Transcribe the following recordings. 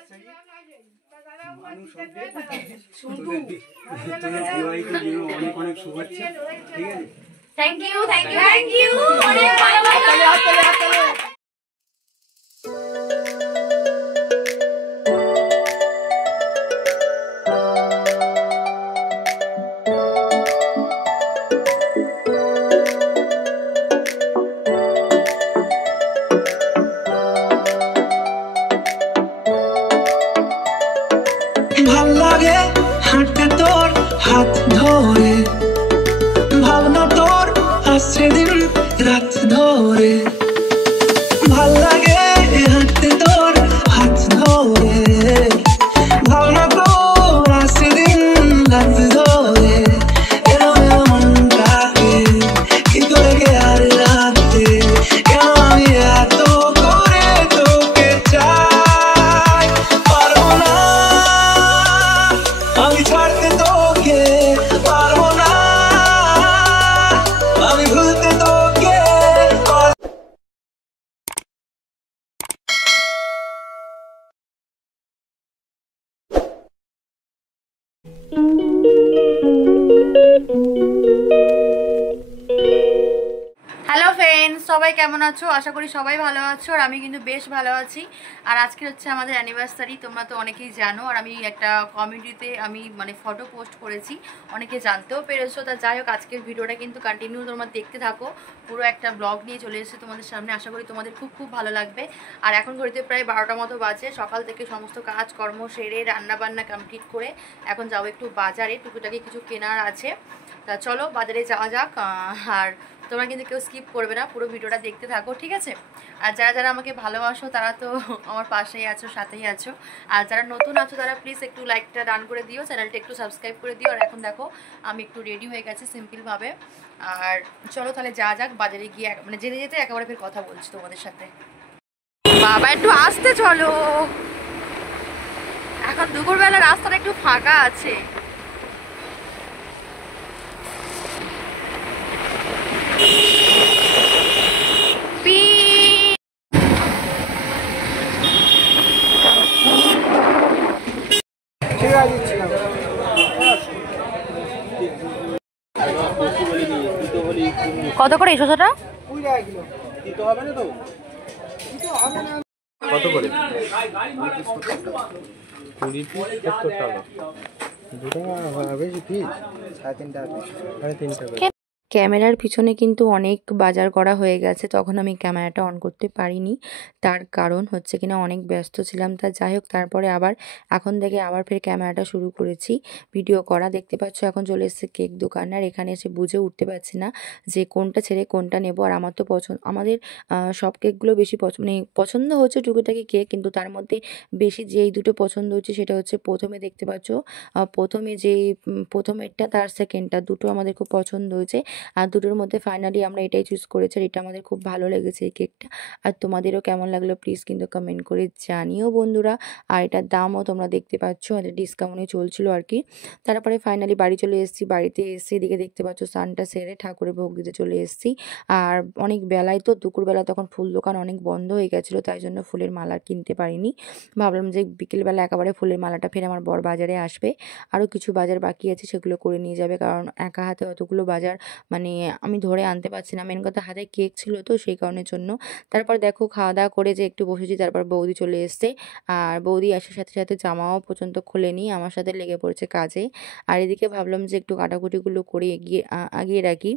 Anniversary মানুষ হবে তোদের বিবাহিত জীবনে অনেক অনেক শুভেচ্ছা। ঠিক আছে, thank you thank you thank you. অনেক ভালো। ভাল লাগে হাঁটতে তোর হাত ধরে, ভাবনা তোর আসছে দিন রাত ধরে। ভাল লাগে হাঁটতে তোর হাত ধরে, ভাবনা তোর আসছে দিন রাত ধরে। এরম মনটাকে কি করে গে আর রাতে, কেন আমি এত করে তোকে চাই। পারবো না আমি ছাড়তে তোকে, পারবো না আমি ভুলতে তোকে। হ্যালো ফ্রেন্ডস, সবাই কেমন আছো? আশা করি সবাই ভালো আছো, আর আমি কিন্তু বেশ ভালো আছি। আর আজকে হচ্ছে আমাদের অ্যানিভার্সারি, তোমরা তো অনেকেই জানো। আর আমি একটা কমিউনিটিতে আমি ফটো পোস্ট করেছি, অনেকে জানতেও পেরেছো। তা যাই হোক, আজকের ভিডিওটা কিন্তু কন্টিনিউ তোমরা দেখতে থাকো। পুরো একটা ব্লগ নিয়ে চলে এসেছে তোমাদের সামনে, আশা করি তোমাদের খুব খুব ভালো লাগবে। আর এখন ঘড়িতে প্রায় 12টা মতো বাজে। সকাল থেকে সমস্ত কাজকর্ম সেরে রান্নাবান্না কমপ্লিট করে এখন যাবো একটু বাজারে, টুকুটাকি কিছু কেনার আছে। তা চলো বাজারে যাওয়া যাক। আর তোমরা কিন্তু কেউ স্কিপ করবে না, পুরো ভিডিওটা দেখতে থাকো, ঠিক আছে? আর যারা যারা আমাকে ভালোবাসো তারা তো আমার পাশেই আছো, সাথেই আছো। আর যারা নতুন আছো তারা প্লিজ একটু লাইকটা ডান করে দিও, চ্যানেলটা একটু সাবস্ক্রাইব করে দিও। আর এখন দেখো আমি একটু রেডি হয়ে গেছি সিম্পলভাবে। আর চলো তাহলে যাওয়া যাক বাজারে গিয়ে, যেতে যেতে একেবারে ফের কথা বলছি তোমাদের সাথে। বাবা একটু আসতে চলো, এখন দুপুরবেলা রাস্তাটা একটু ফাঁকা আছে। ঠিক আছে দিচ্ছিলাম। কত করে এই শসাটা? 20 টাকা কিলো। দিতে হবে না তো? দিতে হবে না। কত করে? 20 পিস 70 টাকা। 2 টাকা বেশি পিস, 3.5 টাকা পিস, 3.5 টাকা। ক্যামেরার পিছনে কিন্তু অনেক বাজার করা হয়ে গেছে, তখন আমি ক্যামেরাটা অন করতে পারিনি। তার কারণ হচ্ছে কিনা অনেক ব্যস্ত ছিলাম। তা যাই হোক, তারপরে আবার এখন থেকে আবার ফের ক্যামেরাটা শুরু করেছি ভিডিও করা। দেখতে পাচ্ছ এখন চলে এসেছে কেক দোকান। আর এখানে এসে বুঝে উঠতে পারছি না যে কোনটা ছেড়ে কোনটা নেব। আর আমার তো আমাদের সব কেকগুলো বেশি পছন্দ হচ্ছে টুকিটাকি কেক, কিন্তু তার মধ্যে বেশি যেই দুটো পছন্দ হচ্ছে সেটা হচ্ছে প্রথমে দেখতে পাচ্ছ, প্রথমে যেই প্রথমেরটা তার সেকেন্ডটা দুটো আমাদের খুব পছন্দ হয়েছে। আর দুটোর মধ্যে ফাইনালি আমরা এটাই চুজ করেছি। আর এটা আমাদের খুব ভালো লেগেছে এই কেকটা। আর তোমাদেরও কেমন লাগলো প্লিজ কিন্তু কমেন্ট করে জানিও বন্ধুরা। আর এটার দামও তোমরা দেখতে পাচ্ছ, এটা ডিসকাউন্টে চলছিল আর কি। তারপরে ফাইনালি বাড়ি চলে এসেছি। বাড়িতে এসে এদিকে দেখতে পাচ্ছ স্নানটা সেরে ঠাকুরের ভোগ দিতে চলে এসেছি। আর অনেক বেলায় তো, দুপুরবেলা তখন ফুল দোকান অনেক বন্ধ হয়ে গেছিলো, তাই জন্য ফুলের মালা কিনতে পারিনি। ভাবলাম যে বিকেলবেলা একেবারে ফুলের মালাটা ফের আমার বর বাজারে আসবে, আরও কিছু বাজার বাকি আছে সেগুলো করে নিয়ে যাবে, কারণ একা হাতে অতগুলো বাজার আমি ধরে আনতে পারছি না। মেন কথা হাতে কেক ছিল তো সেই কারণের জন্য। তারপর দেখো খাওয়া দাওয়া করে যে একটু বসেছি, তারপর বৌদি চলে এসছে। আর বৌদি আসার সাথে সাথে জামাও পর্যন্ত খোলেনি, আমার সাথে লেগে পড়েছে কাজে। আর এদিকে ভাবলাম যে একটু কাটাকুটিগুলো করে আগিয়ে রাখি।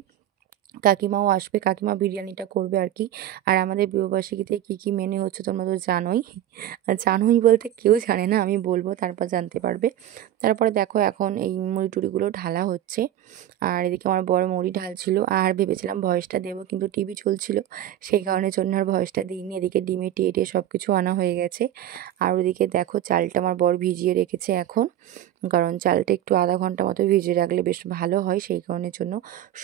কাকিমাও আসবে, কাকিমা বিরিয়ানিটা করবে আর কি। আর আমাদের বিবাহবার্ষিকীতে কী কী মেনু হচ্ছে তোমরা তো জানোই বলতে কেউ জানে না, আমি বলবো তারপর জানতে পারবে। তারপরে দেখো এখন এই মুড়ি টুড়িগুলো ঢালা হচ্ছে। আর এদিকে আমার বড় মুড়ি ঢালছিল। আর ভেবেছিলাম ভয়েসটা দেবো, কিন্তু টিভি চলছিল সেই কারণের জন্য আর ভয়েসটা দিইনি। এদিকে ডিমে টিয়ে সব কিছু আনা হয়ে গেছে। আর ওদিকে দেখো চালটা আমার বর ভিজিয়ে রেখেছে এখন, কারণ চালটা একটু আধা ঘন্টা মতো ভিজিয়ে রাখলে বেশ ভালো হয়, সেই কারণের জন্য।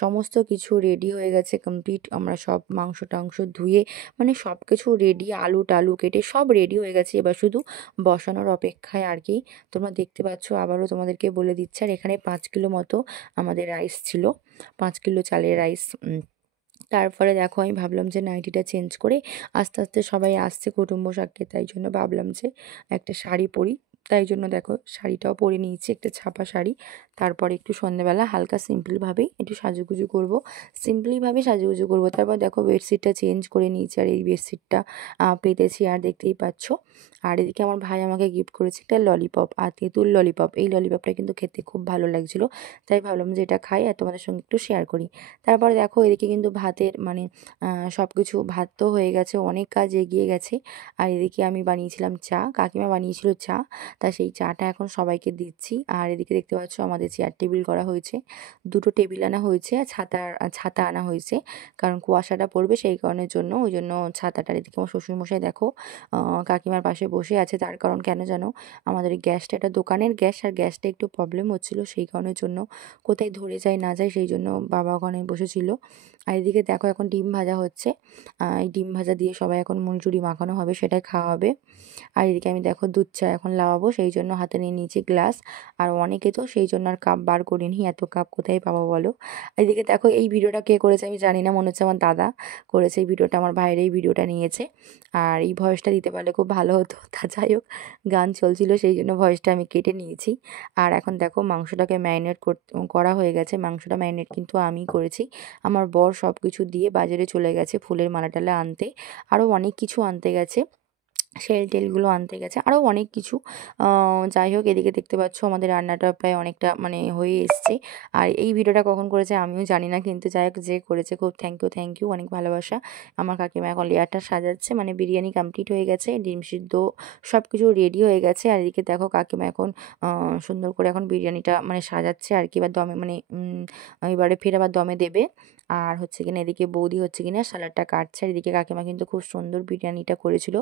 সমস্ত কিছু রেডি হয়ে গেছে কমপ্লিট। আমরা সব মাংস টাংস ধুয়ে সব কিছু রেডি, আলু টালু কেটে সব রেডি হয়ে গেছে, এবার শুধু বসানোর অপেক্ষায় আর কি। তোমরা দেখতে পাচ্ছ, আবারও তোমাদেরকে বলে দিচ্ছি। আর এখানে 5 কিলো মতো আমাদের রাইস ছিল, 5 কিলো চালের রাইস। তারপরে দেখো আমি ভাবলাম যে নাইটিটা চেঞ্জ করে আস্তে আস্তে সবাই আসছে কুটুম্ব সাক্ষে, তাই জন্য ভাবলাম যে একটা শাড়ি পরি। তাই জন্য দেখো শাড়িটাও পরে নিয়েছি, একটা ছাপা শাড়ি। তারপরে একটু সন্ধ্যেবেলা হালকা সিম্পলভাবেই একটু সাজুগুজু করব, সিম্পলিভাবে সাজুগুজু করব। তারপর দেখো বেডশিটটা চেঞ্জ করে নিয়েছি, আর এই বেডশিটটা পেতেছি আর দেখতেই পাচ্ছ। আর এদিকে আমার ভাই আমাকে গিফট করেছে একটা ললিপপ, আর তেঁতুল ললিপপ। এই ললিপপটা কিন্তু খেতে খুব ভালো লাগছিলো, তাই ভাবলাম যে এটা খাই আর তোমাদের সঙ্গে একটু শেয়ার করি। তারপরে দেখো এদিকে কিন্তু ভাতের মানে সব কিছু, ভাত তো হয়ে গেছে, অনেক কাজ এগিয়ে গেছে। আর এদিকে আমি বানিয়েছিলাম চা, কাকিমা বানিয়েছিল চা, তা সেই চাটা এখন সবাইকে দিচ্ছি। আর এদিকে দেখতে পাচ্ছ আমাদের চেয়ার টেবিল করা হয়েছে, দুটো টেবিল আনা হয়েছে, আর ছাতা আনা হয়েছে, কারণ কুয়াশাটা পড়বে সেই কারণের জন্য, ওই জন্য ছাতাটার। এদিকে আমার শ্বশুরমশাই দেখো কাকিমার পাশে বসে আছে, তার কারণ কেন জানো, আমাদের এই গ্যাসটা একটা দোকানের গ্যাস, আর গ্যাসটা একটু প্রবলেম হচ্ছিলো, সেই কারণের জন্য কোথায় ধরে যায় না যায়, সেই জন্য বাবা ওখানে বসেছিল। আর এদিকে দেখো এখন ডিম ভাজা হচ্ছে, এই ডিম ভাজা দিয়ে সবাই এখন মুড়ি মাখানো হবে, সেটাই খাওয়া হবে। আর এদিকে আমি দেখো দুধ চা এখন লাগাবো, সেই জন্য হাতে নিয়ে নিয়েছি গ্লাস। আর অনেকে তো সেই জন্য আর কাপ বার করিনি, এত কাপ কোথায় পাবো বলো। এদিকে দেখো এই ভিডিওটা কে করেছে আমি জানি না, মনে হচ্ছে আমার দাদা করেছে এই ভিডিওটা, আমার ভাইয়ের এই ভিডিওটা নিয়েছে। আর এই ভয়েসটা দিতে পারলে খুব ভালো হতো, তা যাই হোক গান চলছিল সেই জন্য ভয়েসটা আমি কেটে নিয়েছি। আর এখন দেখো মাংসটাকে ম্যারিনেট করা হয়ে গেছে, মাংসটা ম্যারিনেট কিন্তু আমিই করেছি। আমার বর সব কিছু দিয়ে বাজারে চলে গেছে ফুলের মালা টালা আনতে, আরও অনেক কিছু আনতে গেছে, সেল টেলগুলো আনতে গেছে, আরও অনেক কিছু। যাই হোক এদিকে দেখতে পাচ্ছ আমাদের রান্নাটা প্রায় অনেকটা মানে হয়ে এসছে। আর এই ভিডিওটা কখন করেছে আমিও জানি না, কিন্তু যাই হোক যে করেছে খুব থ্যাংক ইউ, অনেক ভালোবাসা। আমার কাকিমা এখন লেয়ারটা সাজাচ্ছে, মানে বিরিয়ানি কমপ্লিট হয়ে গেছে, ডিম সিদ্ধ সব কিছু রেডি হয়ে গেছে। আর এদিকে দেখো কাকিমা এখন সুন্দর করে এখন বিরিয়ানিটা মানে সাজাচ্ছে আর কি, এবার দমে মানে এবারে ফের আবার দমে দেবে। আর হচ্ছে কিনা এদিকে বৌদি হচ্ছে কিনা স্যালাডটা কাটছে, আর এদিকে কাকিমা কিন্তু খুব সুন্দর বিরিয়ানিটা করেছিল।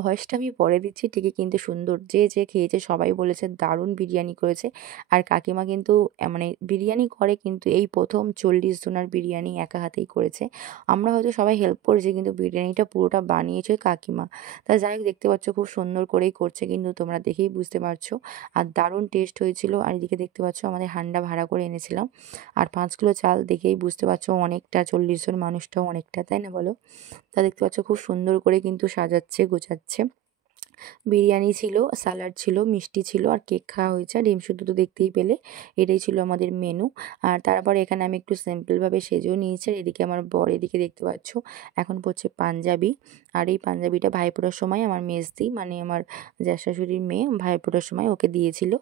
ভয়েসটা আমি পরে দিচ্ছি ঠিকই, কিন্তু সুন্দর, যে খেয়েছে সবাই বলেছে দারুণ বিরিয়ানি করেছে। আর কাকিমা কিন্তু মানে বিরিয়ানি করে কিন্তু এই প্রথম 40 জনের বিরিয়ানি একা হাতেই করেছে। আমরা হয়তো সবাই হেল্প করেছি, কিন্তু বিরিয়ানিটা পুরোটা বানিয়েছে কাকিমা। তা যাই হোক দেখতে পাচ্ছ খুব সুন্দর করেই করছে, কিন্তু তোমরা দেখেই বুঝতে পারছো। আর দারুণ টেস্ট হয়েছিল। আর এদিকে দেখতে পাচ্ছ আমাদের হান্ডা ভাড়া করে এনেছিলাম, আর 5 কিলো চাল, দেখেই বুঝতে পারছো অনেকটা, 40 জন মানুষটাও অনেকটা, তাই না বলো। তা দেখতে পাচ্ছ খুব সুন্দর করে কিন্তু সাজাচ্ছে গোছাচ্ছে। বিরিয়ানি ছিল, স্যালাড ছিল, মিষ্টি ছিল, আর কেক খাওয়া হয়েছে, আর ডিম সিদ্ধ তো দেখতেই পেলে। এটাই ছিল আমাদের মেনু। আর তারপরে এখানে আমি একটু সিম্পলভাবে সেজেও নিয়েছি। আর এদিকে আমার বর, এদিকে দেখতে পাচ্ছ এখন পরছে পাঞ্জাবি। আর এই পাঞ্জাবিটা ভাইফোঁটার সময় আমার মেজদি মানে আমার জ্যাঠাশাশুড়ির মেয়ে ভাইফোঁটার সময় ওকে দিয়েছিল।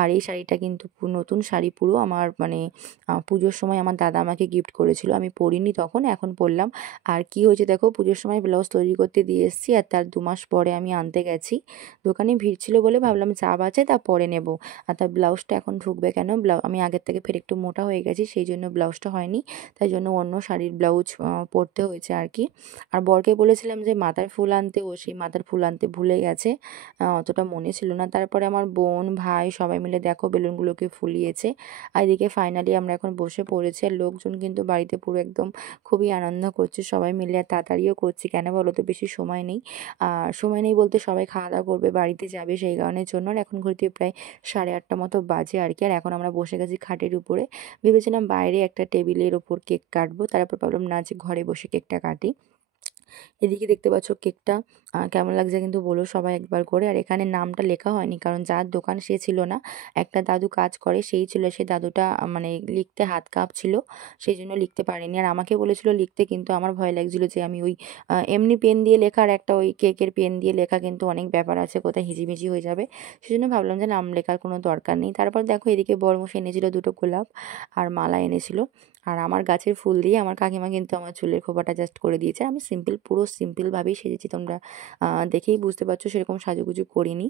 আর এই শাড়িটা কিন্তু নতুন শাড়ি পুরো আমার, মানে পুজোর সময় আমার দাদা আমাকে গিফট করেছিল, আমি পরিনি তখন, এখন পরলাম। আর কি হয়েছে দেখো, পুজোর সময় ব্লাউজ তৈরি করতে দিয়ে এসেছি, আর তার 2 মাস পরে আমি আনতে গেছি। দোকানে ভিড় ছিল বলে ভাবলাম চাপ আছে তা পরে নেব, আর তার ব্লাউজটা এখন ঢুকবে কেন, আমি আগের থেকে ফের একটু মোটা হয়ে গেছি, সেই জন্য ব্লাউজটা হয়নি, তাই জন্য অন্য শাড়ির ব্লাউজ পরতে হয়েছে আর কি। আর বরকে বলেছিলাম যে মাথার ফুল আনতে, ও সেই মাথার ফুল আনতে ভুলে গেছে, অতটা মনে ছিল না। তারপরে আমার বোন ভাই সবাই মিলে দেখো বেলুনগুলোকে ফুলিয়েছে। আর এদিকে ফাইনালি আমরা এখন বসে পড়েছি, আর লোকজন কিন্তু বাড়িতে পুরো একদম খুবই আনন্দ করছে সবাই মিলে, আর তাড়াতাড়িও করছি কেন বলো তো, বেশি সময় নেই। আর সময় নেই বলতে সবাই খাওয়া দাওয়া করবে, বাড়িতে যাবে, সেই কারণের জন্য। আর এখন ঘড়িতে প্রায় 8:30 মতো বাজে আর কি। আর এখন আমরা বসে গেছি খাটের উপরে, ভেবেছিলাম বাইরে একটা টেবিলের ওপর কেক কাটবো, তারপর ভাবলাম না, যে ঘরে বসে কেকটা কাটি। এদিকে দেখতে পাচ্ছ কেকটা কেমন লাগছে কিন্তু বলো সবাই একবার করে। আর এখানে নামটা লেখা হয়নি, কারণ যার দোকান সে ছিল না, একটা দাদু কাজ করে সেই ছিল, সে দাদুটা মানে লিখতে হাত কাঁপছিল, সেই জন্য লিখতে পারেনি। আর আমাকে বলেছিল লিখতে, কিন্তু আমার ভয় লাগছিল যে আমি ওই এমনি পেন দিয়ে লেখা আর একটা ওই কেকের পেন দিয়ে লেখা কিন্তু অনেক ব্যাপার আছে, কোথায় হিজিমিজি হয়ে যাবে, সেই জন্য ভাবলাম যে নাম লেখার কোনো দরকার নেই। তারপর দেখো এদিকে বরমশাই এনেছিল 2টো গোলাপ আর মালা এনেছিল, আর আমার গাছের ফুল দিয়ে আমার কাকিমা কিন্তু আমার চুলের খোপাটা জাস্ট করে দিয়েছে। আমি সিম্পল, পুরো সিম্পলভাবেই সেজেছি, তোমরা দেখেই বুঝতে পারছো সেরকম সাজুগুজু করিনি।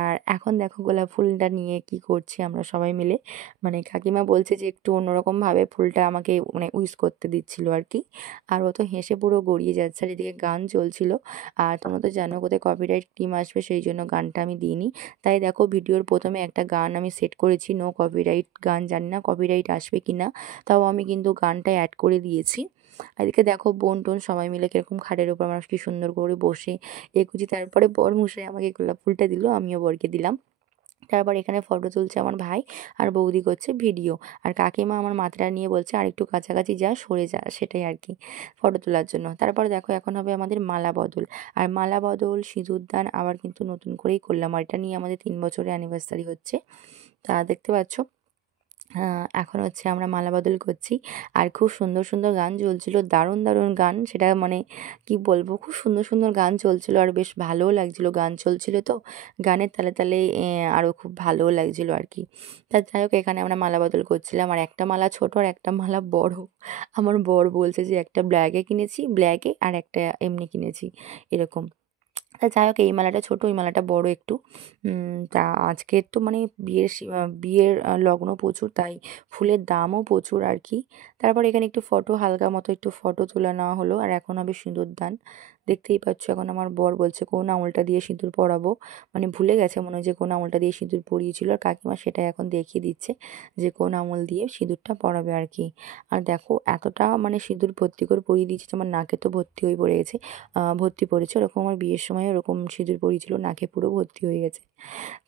আর এখন দেখো গোলাপ ফুলটা নিয়ে কি করছি আমরা সবাই মিলে, মানে কাকিমা বলছে যে একটু অন্যরকমভাবে ফুলটা আমাকে মানে ইউজ করতে দিচ্ছিল আর কি। আর ও তো হেসে পুরো গড়িয়ে যাচ্ছে, আর এদিকে গান চলছিল। আর তোমরা তো জানো কোথায় কপিরাইট টিম আসবে, সেই জন্য গানটা আমি দিইনি। তাই দেখো ভিডিওর প্রথমে একটা গান আমি সেট করেছি, নো কপিরাইট গান, জানি না কপিরাইট আসবে কি না, তাও আমি কিন্তু গানটা অ্যাড করে দিয়েছি। এদিকে দেখো বোন টোন সবাই মিলে কিরকম খাটের উপর আমরা কি সুন্দর করে বসে একুচি। তারপরে বর মশাই আমাকে গোলাপ ফুলটা দিল, আমিও বরকে দিলাম। তারপর এখানে ফটো তুলছে আমার ভাই, আর বৌদি করছে ভিডিও, আর কাকিমা আমার মাথাটা নিয়ে বলছে আর একটু কাছাকাছি যা, সরে যা, সেটাই আর কি ফটো তোলার জন্য। তারপর দেখো এখন হবে আমাদের মালা বদল, আর মালা বদল সিঁদুরদান আবার কিন্তু নতুন করেই করলাম, আর এটা নিয়ে আমাদের 3 বছরের অ্যানিভার্সারি হচ্ছে। তা দেখতে পাচ্ছ এখন হচ্ছে আমরা মালা বদল করছি, আর খুব সুন্দর সুন্দর গান চলছিল, দারুণ দারুণ গান, সেটা মানে কি বলবো, খুব সুন্দর সুন্দর গান চলছিল আর বেশ ভালোও লাগছিল, গান চলছিল তো গানের তালে তালে আরও খুব ভালোও লাগছিল আর কি। তা যাই হোক এখানে আমরা মালা বদল করছিলাম, আর একটা মালা ছোট আর একটা মালা বড়। আমার বর বলছে যে একটা ব্ল্যাকে কিনেছি, ব্ল্যাকে, আর একটা এমনি কিনেছি এরকম। তা যাই হোক এই মালাটা ছোট, ওই মালাটা বড় একটু। তা আজকের তো মানে বিয়ের লগ্ন প্রচুর, তাই ফুলের দামও প্রচুর আর কি। তারপর এখানে একটু ফটো, হালকা মতো একটু ফটো তুলে নেওয়া হলো, আর এখন হবে সিঁদুরদান। দেখতেই পাচ্ছ এখন আমার বর বলছে কোন আঙুলটা দিয়ে সিঁদুর পরাবো, মানে ভুলে গেছে মনে হয় যে কোন আঙুলটা দিয়ে সিঁদুর পরিয়েছিল, আর কাকিমা সেটাই এখন দেখিয়ে দিচ্ছে যে কোন আঙুল দিয়ে সিঁদুরটা পরাবে আর কি। আর দেখো এতটা মানে সিঁদুর ভর্তি করে পরিয়ে দিয়েছে যে আমার নাকে তো ভর্তি হয়ে পড়ে গেছে, ভর্তি পড়েছে, ওরকম আমার বিয়ের সময় ওরকম সিঁদুর পরিয়েছিল, নাকে পুরো ভর্তি হয়ে গেছে।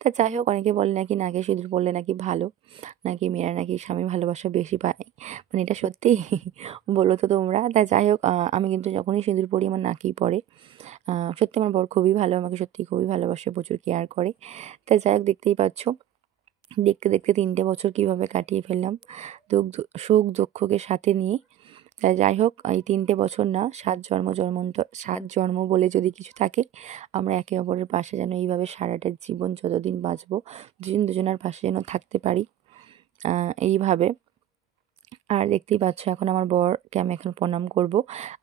তা যাই হোক অনেকে বলে নাকি নাকে সিঁদুর পরলে নাকি ভালো, নাকি মেয়েরা নাকি স্বামী ভালোবাসা বেশি পায়, মানে এটা সত্যি বলো তো তোমরা। তা যাই হোক আমি কিন্তু যখনই সিঁদুর পরি আমার নাকেই পড়ে। সত্যি আমার বর খুবই ভালো, আমাকে সত্যি খুবই ভালোবাসে, প্রচুর কেয়ার করে। তা যাই হোক দেখতেই পাচ্ছ দেখতে দেখতে 3টে বছর কিভাবে কাটিয়ে ফেললাম সুখ দুঃখকে সাথে নিয়ে। তা যাই হোক এই 3টে বছর না, 7 জন্ম বলে যদি কিছু থাকে, আমরা একে অপরের পাশে যেন এইভাবে সারাটা জীবন যতদিন বাঁচবো দুজন দুজনের পাশে যেন থাকতে পারি এইভাবে। আর দেখতেই পাচ্ছ এখন আমার বরকে আমি এখন প্রণাম করব,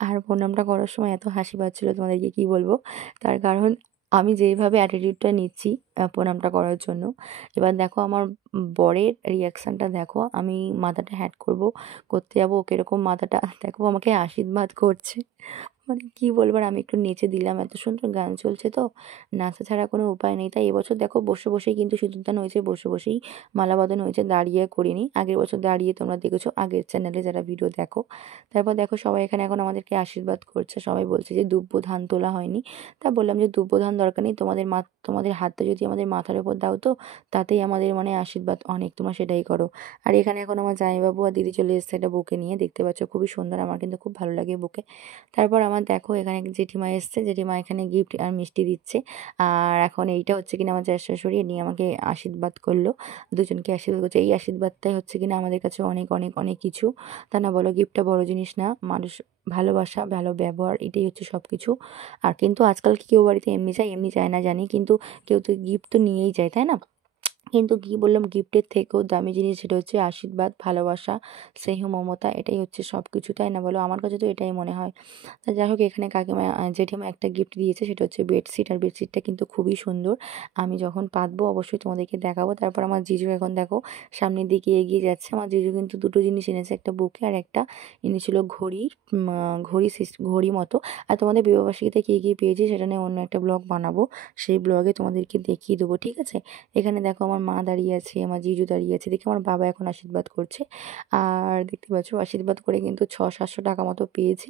আর প্রণামটা করার সময় এত হাসি পাচ্ছিল তোমাদেরকে কি বলবো, তার কারণ আমি যেইভাবে অ্যাটিটিউডটা নিচ্ছি প্রণামটা করার জন্য, এবার দেখো আমার বরের রিয়াকশানটা দেখো, আমি মাথাটা হ্যাট করতে যাবো, ওকে এরকম মাথাটা দেখো আমাকে আশীর্বাদ করছে, মানে কি বলবো, আর আমি একটু নেচে দিলাম, এত সুন্দর গান চলছে তো নাচা ছাড়া কোনো উপায় নেই। তাই এবছর দেখো বসে বসেই কিন্তু সিঁদুরদান হয়েছে, বসে বসেই মালা বদল হয়েছে, দাঁড়িয়ে করিনি, আগের বছর দাঁড়িয়ে তোমরা দেখেছো আগের চ্যানেলে যারা ভিডিও দেখো। তারপর দেখো সবাই এখানে এখন আমাদেরকে আশীর্বাদ করছে, সবাই বলছে যে দুব্য ধান তোলা হয়নি, তা বললাম যে দুব্য ধান দরকার নেই, তোমাদের হাতটা যদি আমাদের মাথার উপর দাও তো তাতেই আমাদের মানে আশীর্বাদ অনেক, তোমরা সেটাই করো। আর এখানে এখন আমার জামাইবাবু আর দিদি চলে এসেছে একটা বুকে নিয়ে, দেখতে পাচ্ছ খুবই সুন্দর, আমার কিন্তু খুব ভালো লাগে বুকে। তারপর আমার দেখো এখানে জেঠিমা এসছে, জেঠিমা এখানে গিফট আর মিষ্টি দিচ্ছে, আর এখন এইটা হচ্ছে কিনা আমার জ্যাঠা শাশুড়ি নিয়ে আমাকে আশীর্বাদ করলো, দুজনকে আশীর্বাদ করছে, এই আশীর্বাদটাই হচ্ছে কিনা আমাদের কাছে অনেক অনেক অনেক কিছু, তা না বলো, গিফটটা বড় জিনিস না, মানুষ ভালোবাসা ভালো ব্যবহার এটাই হচ্ছে সব কিছু। আর কিন্তু আজকাল কি কেউ বাড়িতে এমনি চায় না জানি, কিন্তু কেউ তো গিফট তো নিয়েই যায়, তাই না? কিন্তু কি বললাম, গিফটের থেকেও দামি জিনিস সেটা হচ্ছে আশীর্বাদ, ভালোবাসা, স্নেহ, মমতা, এটাই হচ্ছে সব কিছু, তাই না বলো? আমার কাছে তো এটাই মনে হয়। তা যাই হোক এখানে কাকিমা জেঠিমা একটা গিফট দিয়েছে, সেটা হচ্ছে বেডশিট, আর বেডশিটটা কিন্তু খুবই সুন্দর, আমি যখন পাতবো অবশ্যই তোমাদেরকে দেখাবো। তারপর আমার জিজু এখন দেখো সামনের দিকে এগিয়ে যাচ্ছে, আমার জিজু কিন্তু দুটো জিনিস এনেছে, একটা বুকে আর একটা এনেছিল ঘড়ি মতো। আর তোমাদের বিবাহবার্ষিকীতে কী কী পেয়েছি সেটা নিয়ে অন্য একটা ব্লগ বানাবো, সেই ব্লগে তোমাদেরকে দেখিয়ে দেবো, ঠিক আছে? এখানে দেখো আমার মা দাঁড়িয়ে আছে, আমার জিজু দাঁড়িয়ে আছে, দেখে আমার বাবা এখন আশীর্বাদ করছে, আর দেখতে পাচ্ছ আশীর্বাদ করে কিন্তু 600-700 টাকা মতো পেয়েছি,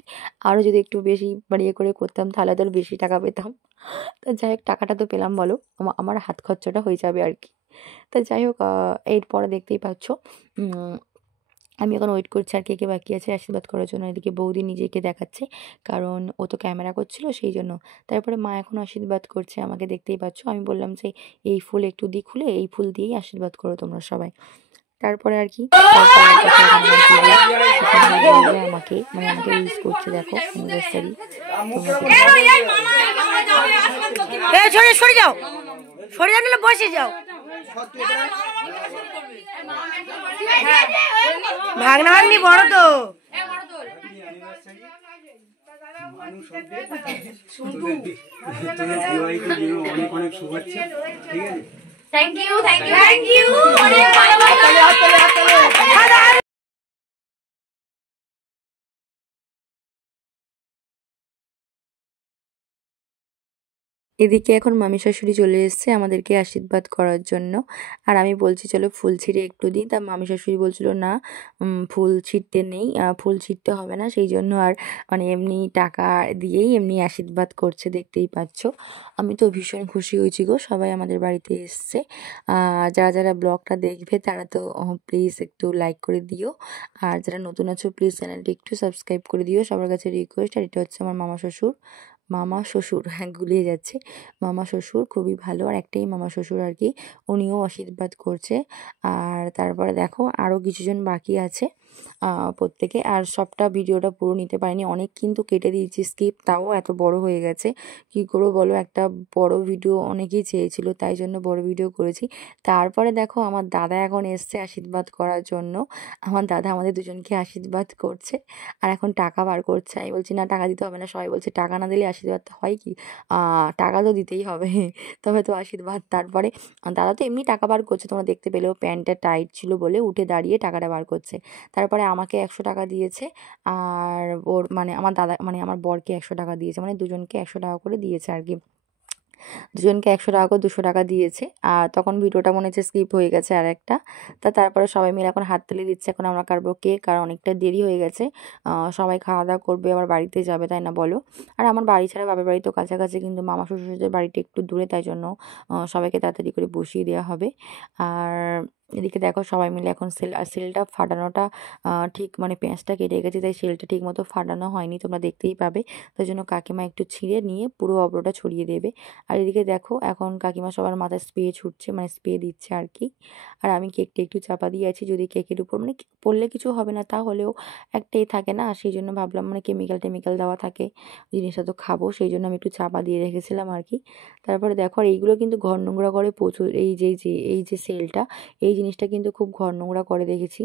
আরও যদি একটু বেশি বাড়িয়ে করে করতাম তাহলে তো বেশি টাকা পেতাম। তা যাই হোক টাকাটা তো পেলাম বলো, আমার হাত খরচাটা হয়ে যাবে আর কি। তা যাই হোক এরপরে দেখতেই পাচ্ছ আমি এখন ওয়েট করছি আর কে কে বাকি আছে আশীর্বাদ করার জন্য। এদিকে বৌদি নিজেকে দেখাচ্ছে, কারণ ও তো ক্যামেরা করছিল সেই জন্য। তারপরে মা এখন আশীর্বাদ করছে আমাকে, দেখতেই পাচ্ছ। আমি বললাম যে এই ফুল একটু খুলে এই ফুল দিয়েই আশীর্বাদ করো তোমরা সবাই। তারপরে আর কি আমাকে ইউজ করছে, দেখো অ্যানিভার্সারি। সরে যাও বসে যাও, ভাগনা ভাগ্নি বড় তো অনেক অনেক শুভেচ্ছা, ঠিক আছে? থ্যাংক ইউ অনেক ভালোবাসা। এদিকে এখন মামি শাশুড়ি চলে এসেছে আমাদেরকে আশীর্বাদ করার জন্য। আর আমি বলছি চলো ফুল ছিঁড়ে একটু দিই, তা মামি শাশুড়ি বলছিল না ফুল ছিঁড়তে নেই, ফুল ছিঁড়তে হবে না, সেই জন্য আর মানে এমনি টাকা দিয়েই এমনি আশীর্বাদ করছে, দেখতেই পাচ্ছ। আমি তো ভীষণ খুশি হয়েছি গো, সবাই আমাদের বাড়িতে এসছে। যারা যারা ব্লগটা দেখবে তারা তো প্লিজ একটু লাইক করে দিও, আর যারা নতুন আছো প্লিজ চ্যানেলটি একটু সাবস্ক্রাইব করে দিও, সবার কাছে রিকোয়েস্ট। আর এটা হচ্ছে আমার মামা শ্বশুর, হ্যাঁ গুলিয়ে যাচ্ছে, মামা শ্বশুর খুবই ভালো, আর একটাই মামা শ্বশুর আর কি, উনিও আশীর্বাদ করছে। আর তারপরে দেখো আরও কিছুজন বাকি আছে প্রত্যেকে, আর সবটা ভিডিওটা পুরো নিতে পারিনি, অনেক কিন্তু কেটে দিয়েছি স্কিপ, তাও এত বড় হয়ে গেছে কি করবো বলো, একটা বড় ভিডিও অনেকেই চেয়েছিল তাই জন্য বড় ভিডিও করেছি। তারপরে দেখো আমার দাদা এখন এসছে আশীর্বাদ করার জন্য, আমার দাদা আমাদের দুজনকে আশীর্বাদ করছে, আর এখন টাকা বার করছে। আমি বলছি না টাকা দিতে হবে না, সবাই বলছে টাকা না দিলে আশীর্বাদ হয় কি, টাকা তো দিতেই হবে তবে তো আশীর্বাদ। তারপরে দাদা তো এমনি টাকা বার করছে, তোমরা দেখতে পেলেও প্যান্টটা টাইট ছিল বলে উঠে দাঁড়িয়ে টাকাটা বার করছে। তারপরে আমাকে 100 টাকা দিয়েছে, আর ওর মানে আমার দাদা মানে আমার বরকে 100 টাকা দিয়েছে, মানে দুজনকে 100 টাকা করে দিয়েছে আর কি, দুজনকে 100 টাকা করে 200 টাকা দিয়েছে। আর তখন ভিডিওটা মনে হচ্ছে স্কিপ হয়ে গেছে আর একটা। তারপরে সবাই মিলে এখন হাততালি দিচ্ছে, এখন আমরা কাটবো কেক, আর অনেকটা দেরি হয়ে গেছে, সবাই খাওয়া দাওয়া করবে আবার বাড়িতে যাবে, তাই না বলো। আর আমার বাড়ি ছাড়া বাবার বাড়ি তো কাছাকাছি, কিন্তু মামা শ্বশুরদের বাড়িটা একটু দূরে, তাই জন্য সবাইকে তাড়াতাড়ি করে বসিয়ে দেওয়া হবে। আর এদিকে দেখো সবাই মিলে এখন সেলটা ফাটানোটা ঠিক মানে পেঁয়াজটা কেটে গেছে, তাই সেলটা ঠিক মতো ফাটানো হয়নি, তোমরা দেখতেই পাবে, তাই জন্য কাকিমা একটু ছিঁড়ে নিয়ে পুরো অব্রটা ছড়িয়ে দেবে। আর এদিকে দেখো এখন কাকিমা সবার মাথায় স্প্রে ছুটছে, মানে স্প্রে দিচ্ছে আর কি। আর আমি কেকটা একটু চাপা দিয়ে আছি, যদি কেকের উপর মানে পড়লে কিছু হবে না, তাহলেও একটাই থাকে না, সেই জন্য ভাবলাম মানে কেমিক্যাল দেওয়া থাকে, জিনিসটা তো খাবো, সেই জন্য আমি একটু চাপা দিয়ে রেখেছিলাম আর কি। তারপরে দেখো আর এইগুলো কিন্তু ঘর নোংরা করে প্রচুর, এই যে সেলটা, এই জিনিসটা কিন্তু খুব ঘর নোংরা করে দেখেছি,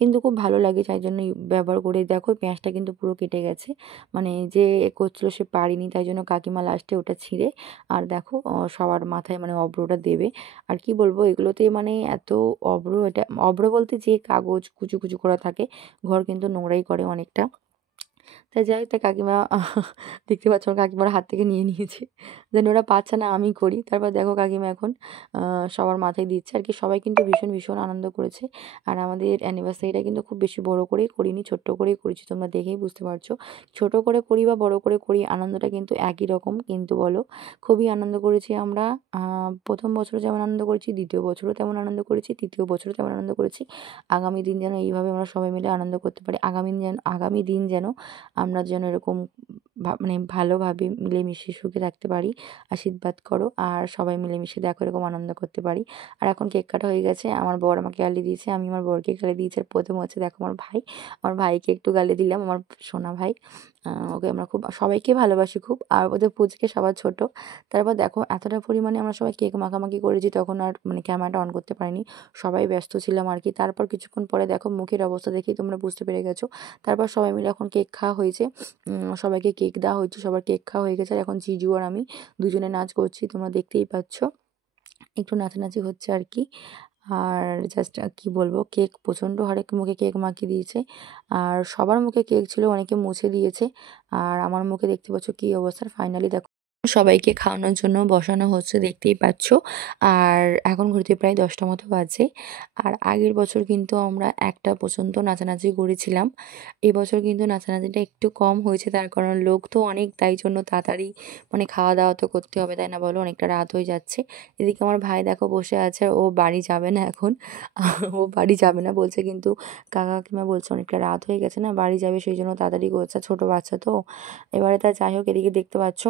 কিন্তু খুব ভালো লাগে, তাই জন্য ব্যবহার করে। দেখো পেঁয়াজটা কিন্তু পুরো কেটে গেছে, মানে যে করছিল সে পারিনি, তাই জন্য কাকিমা লাস্টে ওটা ছিঁড়ে আর দেখো সবার মাথায় মানে অব্রটা দেবে। আর কি বলবো এগুলোতে মানে এত অব্র, এটা অব্র বলতে যে কাগজ কুচু কুচু করা থাকে, ঘর কিন্তু নোংরাই করে অনেকটা। তাই যাই হোক, তাই কাকিমা দেখতে পাচ্ছ আমার কাকিমার হাত থেকে নিয়ে নিয়েছে, যেন ওরা পাচ্ছে না আমি করি। তারপর দেখো কাকিমা এখন সবার মাথায় দিচ্ছে আর কি, সবাই কিন্তু ভীষণ ভীষণ আনন্দ করেছে। আর আমাদের অ্যানিভার্সারিটা কিন্তু খুব বেশি বড় করেই করিনি, ছোট্ট করেই করেছি, তোমরা দেখেই বুঝতে পারছো। ছোট করে করি বা বড় করে করি, আনন্দটা কিন্তু একই রকম, কিন্তু বলো খুবই আনন্দ করেছি আমরা। প্রথম বছরও যেমন আনন্দ করেছি, দ্বিতীয় বছরও তেমন আনন্দ করেছি, তৃতীয় বছরও তেমন আনন্দ করেছি। আগামী দিন যেন এইভাবে আমরা সবাই মিলে আনন্দ করতে পারি, আগামী দিন যেন আমরা যেন এরকম মানে ভালোভাবে মিলেমিশে সুখে থাকতে পারি। আশীর্বাদ করো, আর সবাই মিলেমিশে দেখো এরকম আনন্দ করতে পারি। আর এখন কেক কাটা হয়ে গেছে, আমার বর আমাকে গালি দিয়েছে, আমি আমার বরকে গালি দিয়েছি। আর প্রথম হচ্ছে দেখো আমার ভাইকে একটু গালি দিলাম, আমার সোনা ভাই, ওকে আমরা খুব সবাইকে ভালোবাসি খুব, আর ওদের পুচকে সবার ছোট। তারপর দেখো এতটা পরিমাণে আমরা সবাই কেক মাখামাখি করেছি, তখন আর মানে ক্যামেরাটা অন করতে পারিনি, সবাই ব্যস্ত ছিলাম আর কি। তারপর কিছুক্ষণ পরে দেখো মুখের অবস্থা দেখেই তোমরা বুঝতে পেরে গেছো। তারপর সবাই মিলে এখন কেক খাওয়া হয়েছে, সবাইকে কেক দেওয়া হয়েছে, সবার কেক খাওয়া হয়ে গেছে। আর এখন জিজু আর আমি দুজনে নাচ করছি, তোমরা দেখতেই পাচ্ছ, একটু নাচানাচি হচ্ছে আর কি। আর জাস্ট কি বলবো, কেক প্রচণ্ড হারে মুখে কেক মাখিয়ে দিয়েছে, আর সবার মুখে কেক ছিল, অনেকে মুছে দিয়েছে, আর আমার মুখে দেখতে পাচ্ছ কি অবস্থা। ফাইনালি দেখো সবাইকে খাওয়ানোর জন্য বসানো হচ্ছে, দেখতেই পাচ্ছ। আর এখন ঘুরতে প্রায় 10টা মতো বাজে। আর আগের বছর কিন্তু আমরা 1টা পর্যন্ত নাচানাচি করেছিলাম, এবছর কিন্তু নাচানাচিটা একটু কম হয়েছে, তার কারণ লোক তো অনেক, তাই জন্য তাড়াতাড়ি মানে খাওয়া দাওয়া তো করতে হবে, তাই না বলো, অনেকটা রাত হয়ে যাচ্ছে। এদিকে আমার ভাই দেখো বসে আছে, ও বাড়ি যাবে না এখন ও বাড়ি যাবে না বলছে, কিন্তু কাকা কাকিমা বলছে অনেকটা রাত হয়ে গেছে না, বাড়ি যাবে, সেই জন্য তাড়াতাড়ি করছে, ছোটো বাচ্চা তো। এবারে তা যাই হোক, এদিকে দেখতে পাচ্ছ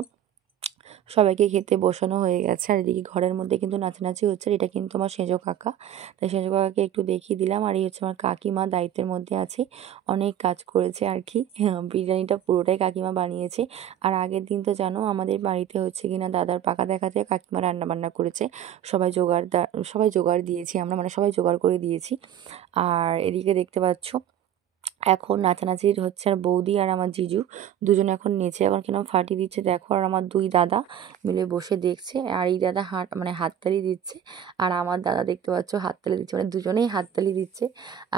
সবাইকে খেতে বসানো হয়ে গেছে, আর এদিকে ঘরের মধ্যে কিন্তু নাচানাচি হচ্ছে। আর এটা কিন্তু আমার সেজো কাকা, তাই সেজো কাকাকে একটু দেখিয়ে দিলাম। আর এই হচ্ছে আমার কাকিমা, দায়িত্বের মধ্যে আছে, অনেক কাজ করেছে আর কি। বিরিয়ানিটা পুরোটাই কাকিমা বানিয়েছে। আর আগের দিন তো জানো আমাদের বাড়িতে হচ্ছে কিনা দাদার পাকা দেখাতে কাকিমা রান্না বান্না করেছে, সবাই জোগাড় দিয়েছি আমরা, মানে সবাই জোগাড় করে দিয়েছি। আর এদিকে দেখতে পাচ্ছ এখন নাচানাচির হচ্ছে আর বৌদি আর আমার জিজু দুজনে এখন নেচে এখন কিরম ফাটিয়ে দিচ্ছে দেখো। আর আমার দুই দাদা মিলে বসে দেখছে, আর এই দাদা হাততালি দিচ্ছে, আর আমার দাদা দেখতে পাচ্ছ হাততালি দিচ্ছে, মানে দুজনেই হাততালি দিচ্ছে।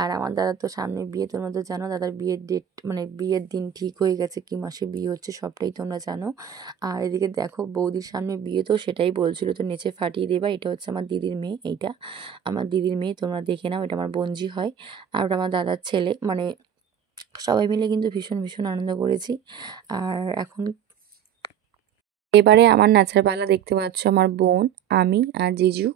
আর আমার দাদা তো সামনে বিয়ে, তোমরা তো জানো দাদার বিয়ের ডেট, মানে বিয়ের দিন ঠিক হয়ে গেছে, কি মাসে বিয়ে হচ্ছে সবটাই তোমরা জানো। আর এদিকে দেখো বৌদির সামনে বিয়ে, তো সেটাই বলছিল তো নেচে ফাটিয়ে দেবা। এটা হচ্ছে আমার দিদির মেয়ে, এইটা আমার দিদির মেয়ে, তোমরা দেখে নাও, এটা আমার বোনজি হয়। আর ওটা আমার দাদার ছেলে। মানে সবাই মিলে কিন্তু ভীষণ ভীষণ আনন্দ করেছি। আর এখন এবারে আমার নাচার পালা দেখতে পাচ্ছ, আমার বোন, আমি আর জিজু,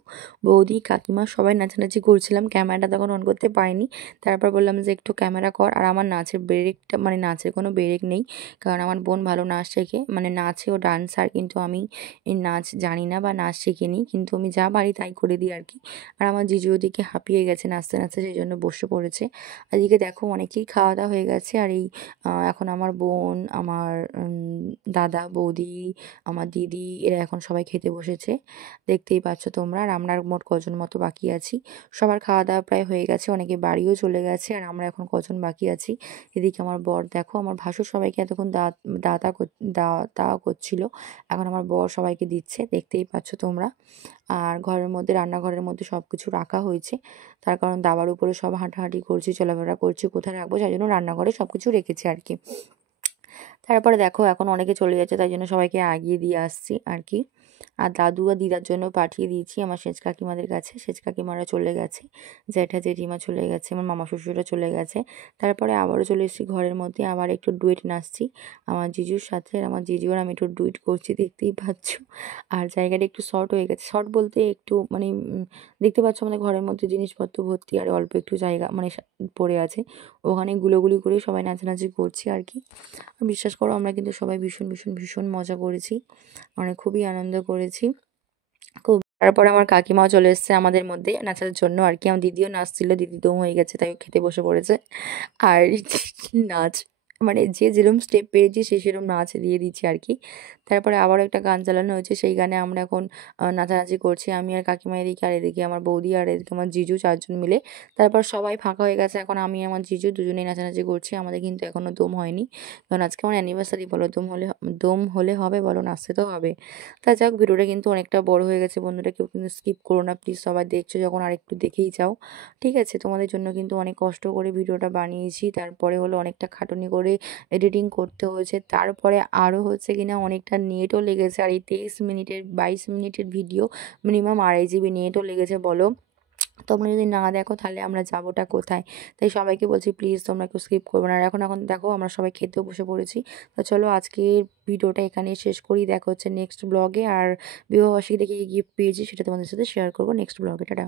বৌদি, কাকিমা সবাই নাচানাচি করছিলাম। ক্যামেরাটা তখন অন করতে পারিনি, তারপর বললাম যে একটু ক্যামেরা কর। আর আমার নাচের ব্রেকটা, মানে নাচের কোনো ব্রেক নেই, কারণ আমার বোন ভালো নাচ শেখে, মানে নাচে ও ডান্সার, কিন্তু আমি এই নাচ জানি না বা নাচ শিখিনি, কিন্তু আমি যা পারি তাই করে দিই আর কি। আর আমার জিজু ওদিকে হাঁপিয়ে গেছে নাচতে নাচতে, সেই জন্য বসে পড়েছে। আর এদিকে দেখো অনেকেই খাওয়া দাওয়া হয়ে গেছে। আর এই এখন আমার বোন, আমার দাদা, বৌদি, আমার দিদি, এরা এখন সবাই খেতে বসেছে, দেখতেই পাচ্ছ তোমরা। আর আমরা মোট কজন মতো বাকি আছি, সবার খাওয়া দাওয়া প্রায় হয়ে গেছে, অনেকে বাড়িও চলে গেছে। আর আমরা এখন কজন বাকি আছি। এদিকে আমার বর দেখো, আমার ভাসুর সবাইকে এতক্ষণ দাওয়া করছিল, এখন আমার বর সবাইকে দিচ্ছে, দেখতেই পাচ্ছ তোমরা। আর ঘরের মধ্যে, রান্নাঘরের মধ্যে সব কিছু রাখা হয়েছে, তার কারণ দাবার উপরে সব হাঁটাহাঁটি করছি, চলাফেরা করছি, কোথায় রাখবো সেই জন্য রান্নাঘরে সব কিছু রেখেছি আর কি। তারপরে দেখো এখন অনেকে চলে যাচ্ছে, তাই জন্য সবাইকে আগিয়ে দিয়ে আসছি আর কি। আর দাদু আর দিদার জন্য পাঠিয়ে দিয়েছি আমার সেজ কাকিমাদের কাছে, সেজ কাকিমারা চলে গেছে, জ্যাঠা জেঠিমা চলে গেছে, আমার মামা শ্বশুররা চলে গেছে। তারপরে আবারও চলে এসেছি ঘরের মধ্যে, আবার একটু ডুয়েট নাচছি আমার জিজুর সাথে। আর আমার জিজু আর আমি একটু ডুয়েট করছি, দেখতেই পাচ্ছ। আর জায়গাটা একটু শর্ট হয়ে গেছে, শর্ট বলতে একটু মানে দেখতে পাচ্ছ আমাদের ঘরের মধ্যে জিনিসপত্র ভর্তি, আর অল্প একটু জায়গা মানে পড়ে আছে, ওখানে গুলোগুলি করে সবাই নাচানাচি করছি আর কি। বিশ্বাস করো আমরা কিন্তু সবাই ভীষণ ভীষণ ভীষণ মজা করেছি, মানে খুবই আনন্দ করেছি খুব। তারপরে আমার কাকিমাও চলে এসেছে আমাদের মধ্যে নাচার জন্য আর কি। আমার দিদিও নাচছিল, দিদি দম হয়ে গেছে, তাই খেতে বসে পড়েছে। আর নাচ মানে যে যেরকম স্টেপ পেয়েছি সে সেরকম নাচ দিয়ে দিচ্ছি আর কি। তারপরে আবারও একটা গান চালানো হয়েছে, সেই গানে আমরা এখন নাচানাচি করছি, আমি আর কাকিমা এদিকে, আর এদিকে আমার বৌদি, আর এদিকে আমার জিজু, চারজন মিলে। তারপর সবাই ফাঁকা হয়ে গেছে, এখন আমি আমার জিজু দুজনেই নাচানাচি করছি। আমাদের কিন্তু এখনও দম হয়নি, কারণ আজকে আমার অ্যানিভার্সারি, বলো দম হলে হবে, বলো নাচতে তো হবে। তা যাক, ভিডিওটা কিন্তু অনেকটা বড় হয়ে গেছে বন্ধুরা, কেউ কিন্তু স্কিপ করো না প্লিজ, সবাই দেখছো যখন আর একটু দেখেই যাও, ঠিক আছে। তোমাদের জন্য কিন্তু অনেক কষ্ট করে ভিডিওটা বানিয়েছি, তারপরে হলো অনেকটা খাটুনি করে এডিটিং করতে হয়েছে, তারপরে আরও হচ্ছে কিনা অনেকটা নেটও লেগেছে। আর এই 22 মিনিটের ভিডিও মিনিমাম 2.5 GB নেটও লেগেছে, বলো তোমরা যদি না দেখো তাহলে আমরা যাবোটা কোথায়। তাই সবাইকে বলছি প্লিজ তোমরা কেউ স্কিপ করবে না। আর এখন দেখো আমরা সবাই খেতেও বসে পড়েছি। তো চলো আজকের ভিডিওটা এখানে শেষ করি, দেখা হচ্ছে নেক্সট ব্লগে। আর বিবাহবার্ষিকী থেকে গিফট পেয়েছি সেটা তোমাদের সাথে শেয়ার করবো নেক্সট ব্লগে। টাটা।